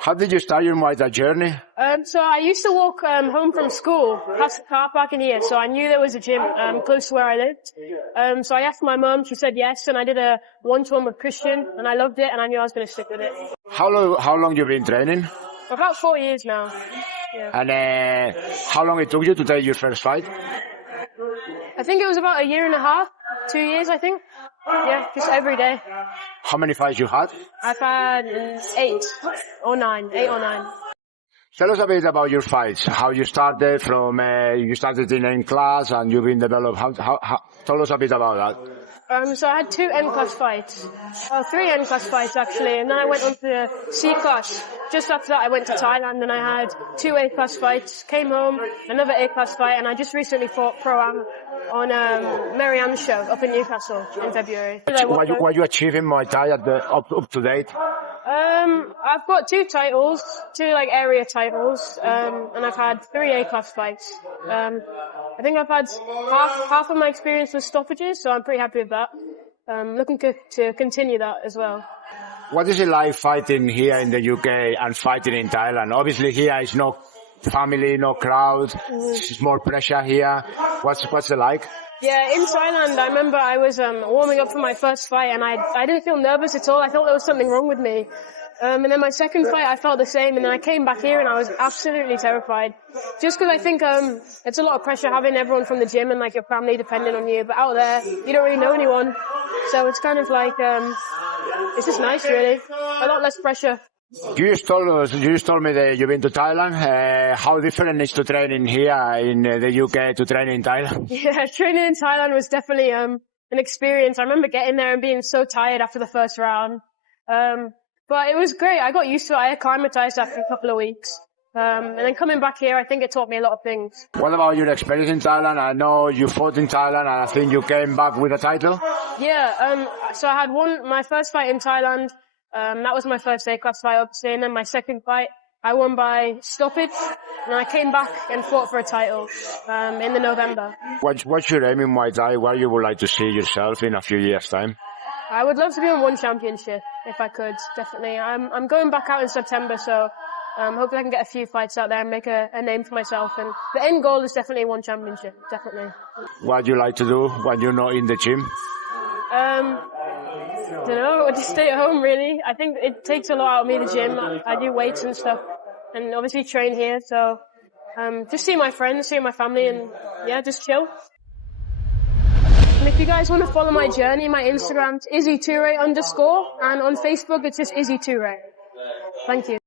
How did you start your Muay Thai journey? So I used to walk home from school past the car park in here, so I knew there was a gym close to where I lived. So I asked my mum, she said yes, and I did a one-to-one with Christian, and I loved it, and I knew I was going to stick with it. How long you been training? For about 4 years now. Yeah. And how long it took you to take your first fight? I think it was about 1.5 years, 2 years, I think. Yeah, just every day. How many fights you had? I've had 8 or 9. Tell us a bit about your fights. How you started from, you started in N class and you've been developed. Tell us a bit about that. So I had 2 N-class fights. 3 N-class fights actually, and then I went on to C-class. Just after that I went to Thailand and I had 2 A-class fights, came home, another A-class fight, and I just recently fought Pro-Am on Marianne's show up in Newcastle in February. What you achieved in Muay Thai up to date? I've got 2 titles, 2 like area titles, and I've had 3 A-class fights. I think I've had half of my experience with stoppages, so I'm pretty happy with that. Looking to continue that as well. What is it like fighting here in the UK and fighting in Thailand? Obviously here is no family, no crowd, it's more pressure here. What's it like? Yeah, in Thailand, I remember I was warming up for my first fight, and I didn't feel nervous at all. I thought there was something wrong with me. And then my second fight, I felt the same, and then I came back here and I was absolutely terrified. Just because I think it's a lot of pressure having everyone from the gym and like your family depending on you, but out there, you don't really know anyone. So it's kind of like, it's just nice really. A lot less pressure. You just told me that you've been to Thailand. How different is to training here in the UK to training in Thailand? Yeah, training in Thailand was definitely an experience. I remember getting there and being so tired after the first round. But it was great. I got used to it. I acclimatized after a couple of weeks. And then coming back here, I think it taught me a lot of things. What about your experience in Thailand? I know you fought in Thailand and I think you came back with a title. Yeah, so I had my first fight in Thailand. That was my first A-class fight, obviously, and then my second fight, I won by stoppage, and I came back and fought for a title in the November. What's your aim in Muay Thai? Where you would like to see yourself in a few years' time? I would love to be on one championship, if I could, definitely. I'm going back out in September, so hopefully I can get a few fights out there and make a name for myself. And the end goal is definitely one championship, definitely. What do you like to do when you're not in the gym? Don't know, just stay at home really. I think it takes a lot out of me, the gym. I do weights and stuff, and obviously train here, so just see my friends, see my family, and yeah, just chill. And if you guys want to follow my journey, my Instagram's IZZIE_, and on Facebook it's just IZZIE TOURAY. Thank you.